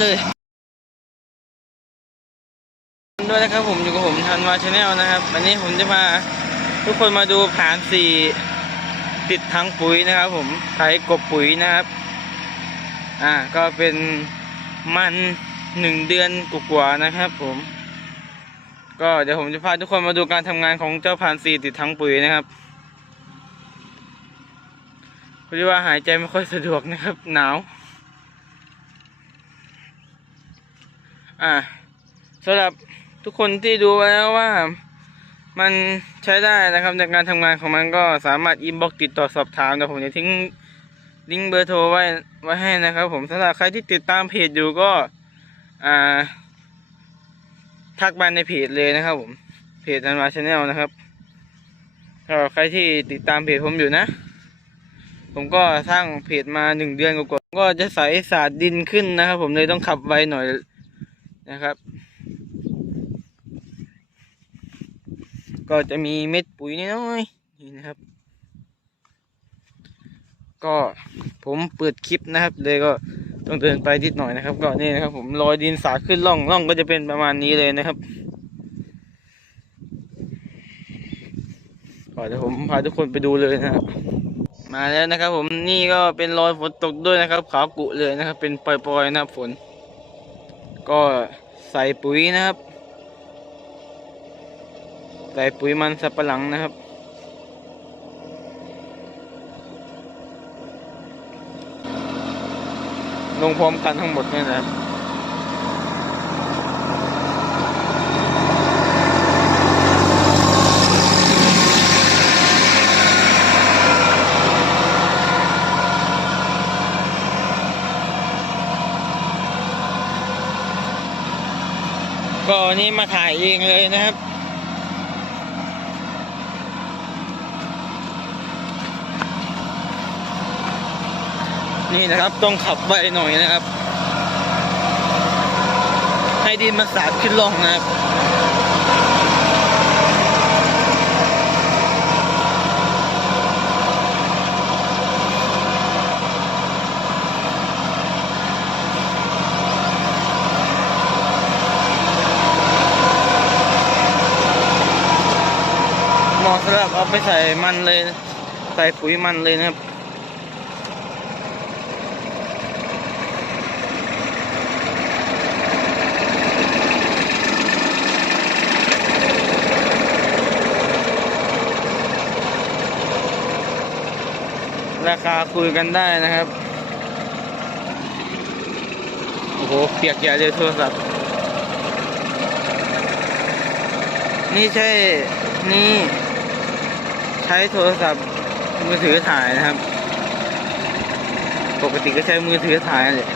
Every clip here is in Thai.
เลย ด้วยนะครับผมอยู่กับผมทันวาชาแนลนะครับ วันนี้ผมจะมาทุกคนมาดูผานสี่ติดทั้งปุ๋ยนะครับ ผมไถกบปุ๋ยนะครับ อ่า ก็เป็นมันหนึ่งเดือนกว่าๆนะครับ ผม ก็เดี๋ยวผมจะพาทุกคนมาดูการทำงานของเจ้าผานสี่ติดทั้งปุ๋ยนะครับเพราะว่าหายใจไม่ค่อยสะดวกนะครับ หนาว อ่าสำหรับทุกคนที่ดูไว้แล้วว่ามันใช้ได้นะครับในการทำงานของมันก็สามารถอินบ็อกติดต่อสอบถามแต่ผมจะทิ้งลิงก์เบอร์โทรไว้ไว้ให้นะครับ ผมสำหรับใครที่ติดตามเพจอยู่ก็อ่าทักมาในเพจเลยนะครับผมเพจนันวาชาแนลนะครับก็ใครที่ติดตามเพจผมอยู่นะ ผมก็สร้างเพจมาหนึ่งเดือนกว่าก็จะใส่สาดดินขึ้นนะครับ ผมเลยต้องขับไวหน่อย นะครับ ก็จะมีเม็ดปุ๋ยน้อยๆนี่นะครับ ก็ผมเปิดคลิปนะครับ เลยก็ต้องเดินไปนิดหน่อยนะครับ ก็นี่นะครับ ผมรอยดินสาขึ้นร่องร่องก็จะเป็นประมาณนี้เลยนะครับก็เดี๋ยวผมพาทุกคนไปดูเลยนะครับมาแล้วนะครับ ผมนี่ก็เป็นรอยฝนตกด้วยนะครับ ขาวกุเลยนะครับ เป็นปล่อยๆนะครับฝน ก็ใส่ปุ๋ยนะครับ ใส่ปุ๋ยมันสับปะหลังนะครับ ลงพร้อมกันทั้งหมดเนี่ยนะครับ ก็ วันนี้มาถ่ายเองเลยนะครับ นี่นะครับต้องขับไวหน่อยนะครับ ให้ดินมันสาดขึ้นลงนะครับ เหมาะสำหรับเอา ไปใส่มันเลย ใส่ปุ๋ยมันเลยนะครับราคาคุยกันได้นะครับ โอ้โห เปียกใหญ่เลยโทรศัพท์ นี่ใช่ นี่ ใช้โทรศัพท์มือถือถ่ายนะครับ ปกติก็ใช้มือถือถ่ายเลย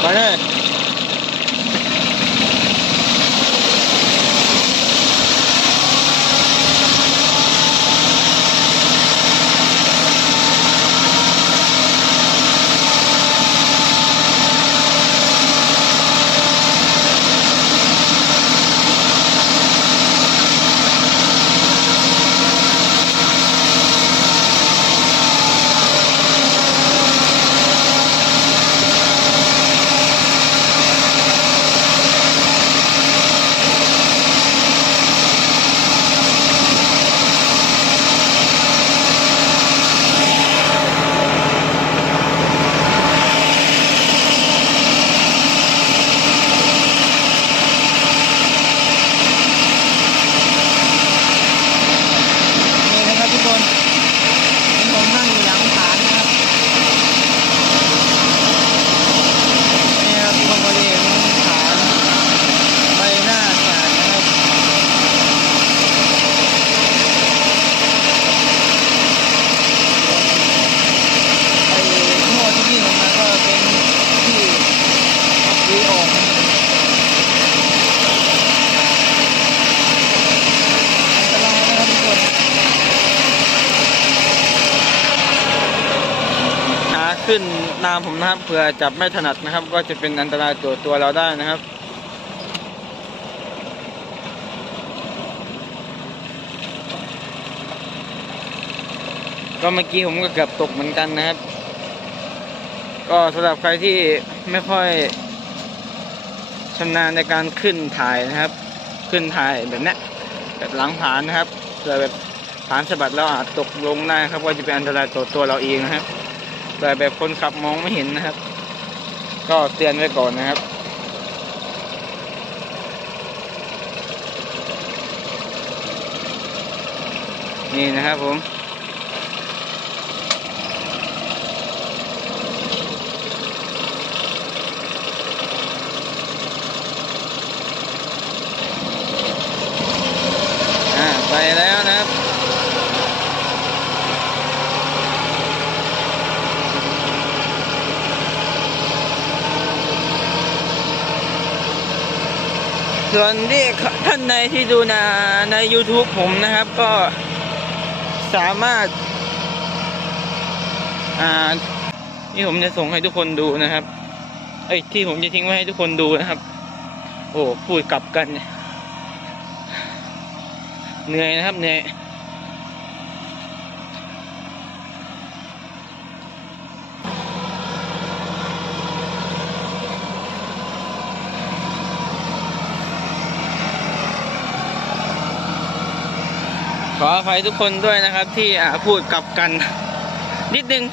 ไปเลย ขึ้นตามผมนะครับเผื่อจับไม่ถนัดนะครับ ก็จะเป็นอันตรายตัวตัวเราได้นะครับก็เมื่อกี้ผมก็เกือบตกเหมือนกันนะครับ ก็สำหรับใครที่ไม่ค่อยชำนาญในการขึ้นถ่ายนะครับ ขึ้นถ่ายแบบนี้แบบหลังผานนะครับเผื่อแบบผานสะบัดแล้วอาจตกลงได้ครับก็จะเป็นอันตรายต่อตัวเราเองนะครับ แต่แบบคนขับมองไม่เห็นนะครับ ก็เตือนไว้ก่อนนะครับ นี่นะครับผมอ่าไปแล้วนะครับ ส่วนที่ท่านใดที่ดูในใน YouTube ผมนะครับก็สามารถ อ่าที่ผมจะส่งให้ทุกคนดูนะครับ เอ้ยที่ผมจะทิ้งไว้ให้ทุกคนดูนะครับ โอ้พูดกลับกันเนี่ยเหนื่อยนะครับเหนื่อย ออภัยทุกคนด้วยนะครับที่พูดกลับกัน นิดนึง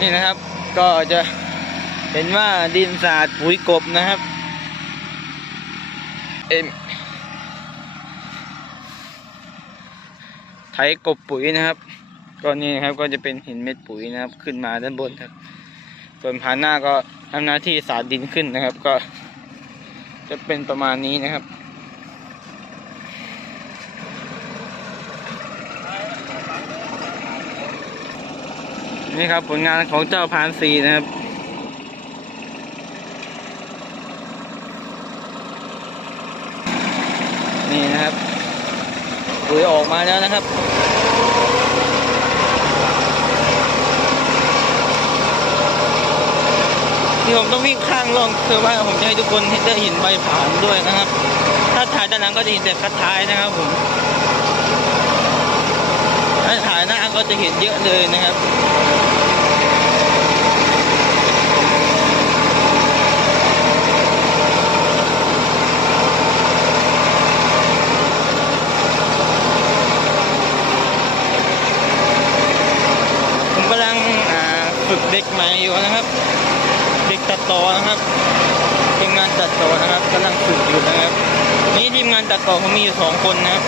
นี่นะครับ ก็จะเห็นว่าดินสาดปุ๋ยกบนะครับ เอ็มไถกบปุ๋ยนะครับก็นี่นะครับก็จะเป็นหินเม็ดปุ๋ยนะครับ ขึ้นมาด้านบนครับ ส่วนผานหน้าก็ทำหน้าที่สาดดินขึ้นนะครับ ก็จะเป็นประมาณนี้นะครับ นี่ครับผลงานของเจ้าพานสีนะครับนี่นะครับปุ๋ยออกมาแล้วนะครับที่ผมต้องวิ่งข้างล่องคือว่าผมจะให้ทุกคนได้เห็นใบผานด้วยนะครับ ถ้าถ่ายด้านหลังก็จะเห็นแต่คัดท้ายนะครับผม ถ้าถ่ายหน้า ก็จะเห็นเยอะเลยนะครับผมกำลังฝึกเด็กใหม่อยู่นะครับ เด็กตัดต่อนะครับทีมงานตัดต่อนะครับกำลังฝึกอยู่นะครับ นี่ทีมงานตัดต่อผมมีอยู่สองคนนะครับ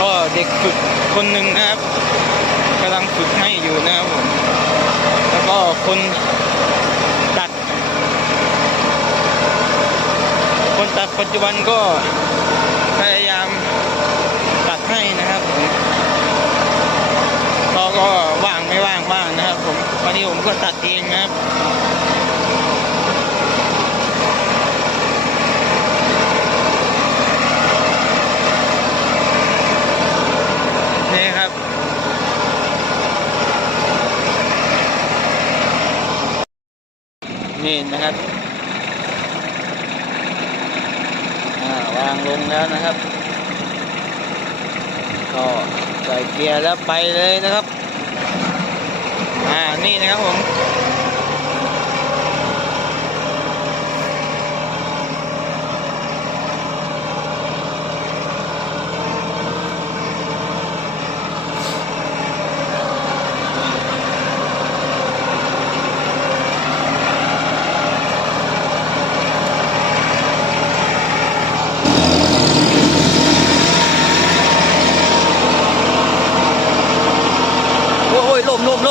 ก็เด็กฝึกคนหนึ่งนะครับกำลังฝึกให้อยู่นะครับผมแล้วก็คนตัด คนตัดปัจจุบันก็พยายามตัดให้นะครับผมก็ก็ว่างไม่ว่างบ้างนะครับผมวันนี้ผมก็ตัดเองนะครับ นี่ครับ นะครับอ่าวางลงแล้วนะครับ ก็ใส่เกียร์แล้วไปเลยนะครับ อ่า นี่นะครับผม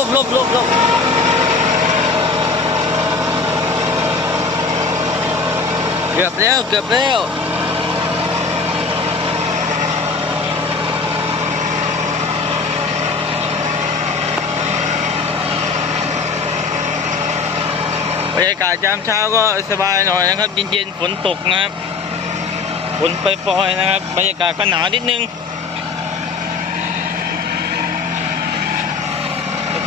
มลมลมลมเกือบแล้วเกือบแล้วบรรยากาศยามเช้าก็สบายหน่อยนะครับเย็นๆฝนตกนะครับฝนปล่อยๆนะครับ บรรยากาศก็หนาวนิดนึง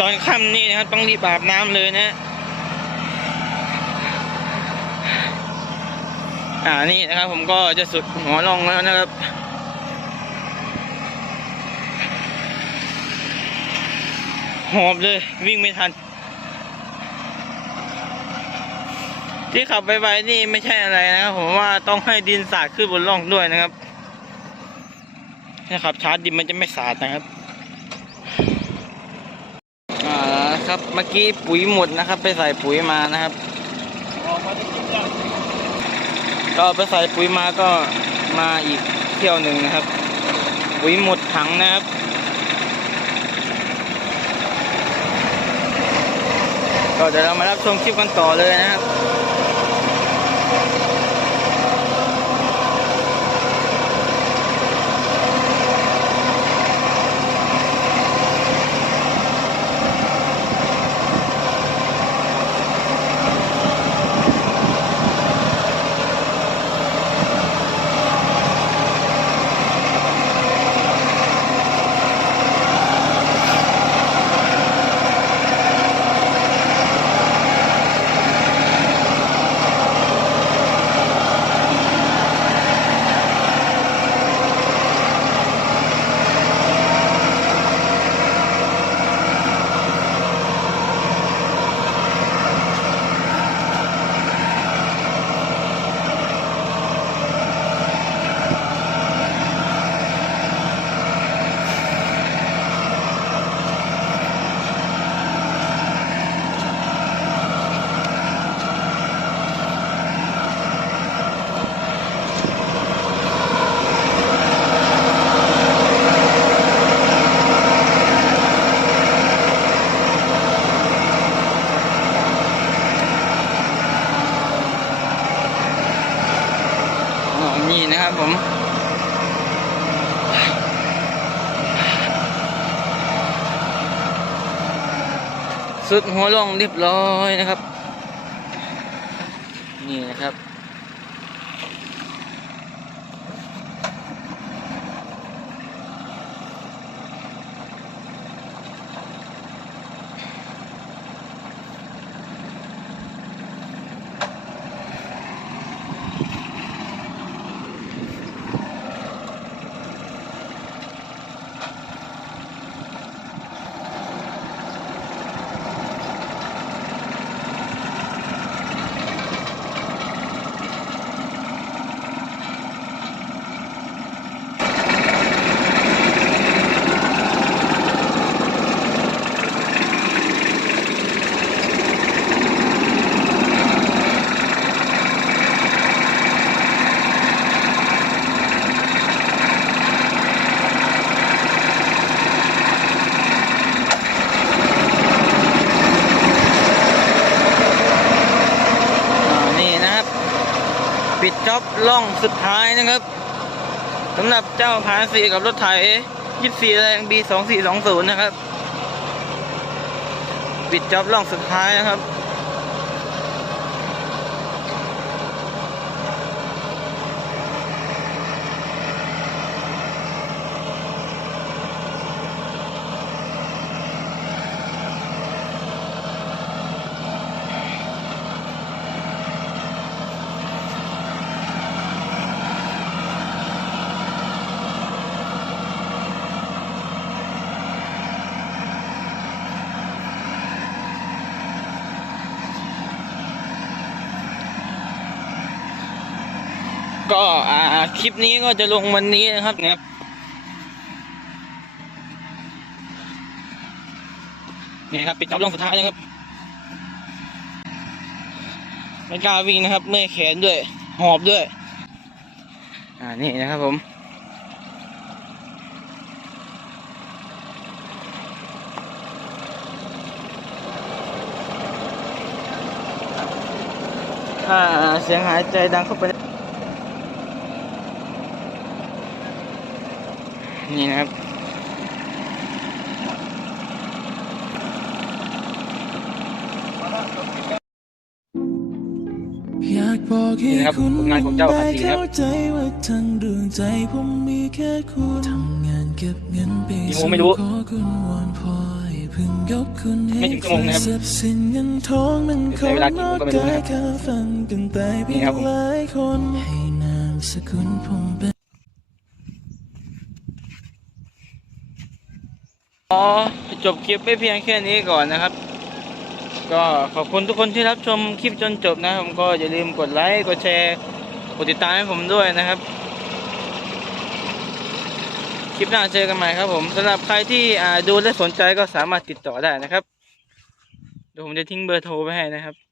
อนค่ำนี่นะครับต้องรีบอาบน้ำเลยนะอ่านี่นะครับผมก็จะสุดหัวลงแล้วนะครับหอบเลยวิ่งไม่ทัน ที่ขับไปไวๆนี่ไม่ใช่อะไรนะครับผมว่าต้องให้ดินสาดขึ้นบนร่องด้วยนะครับถ้าขับช้าดินมันจะไม่สาดนะครับ อ่า ครับ เมื่อกี้ปุ๋ยหมดนะครับ ไปใส่ปุ๋ยมานะครับ ก็ไปใส่ปุ๋ยมาก็มาอีกเที่ยวหนึ่งนะครับ ปุ๋ยหมดถังนะครับก็เดี๋ยวเรามารับชมคลิปกันต่อเลยนะครับ ผม สุดหัวลงเรียบร้อยนะครับ นี่นะครับ สุดท้ายนะครับสำหรับเจ้าพาสีกับรถไถ24แรง B 2 4 2 0นะครับ ปิดจ็อบล่องสุดท้ายนะครับ ก็อ่าคลิปนี้ก็จะลงวันนี้นะครับเนี่ยนี่ครับปิดจ็อบลงสุดท้ายนะครับไม่กล้าวิ่งนะครับเมื่อยแขนด้วย หอบด้วย อ่านี่นะครับผมถ้าเสียงหายใจดังเข้าไป นี่นะครับ อยากบอกให้นี่นะครับคุณผลงานของเจ้าได้ภาษีครับเข้าใจว่าทั้งดวงใจผมมีแค่คุณทำงานเก็บเงินไปยังไม่รู้ขอคุณวอนพอให้เพิ่งยกคุณให้ไม่ถึงชั่วโมงนะครับทรัพย์สินเงินทองนั้นคใช้งเวลากี่นโมองกก็ไม่รู้กานะยข้าฟังกันไปเพีนี่ยครังบผมหลายคนให้นามสกุลผมเป็น ขอจบคลิปไปเพียงแค่นี้ก่อนนะครับ ก็ขอบคุณทุกคนที่รับชมคลิปจนจบนะครับผมก็อย่าลืมกดไลค์กดแชร์กดติดตามให้ผมด้วยนะครับ คลิปหน้าเจอกันใหม่ครับผมสำหรับใครที่ดูและสนใจก็สามารถติดต่อได้นะครับเดี๋ยวผมจะทิ้งเบอร์โทรไปให้นะครับ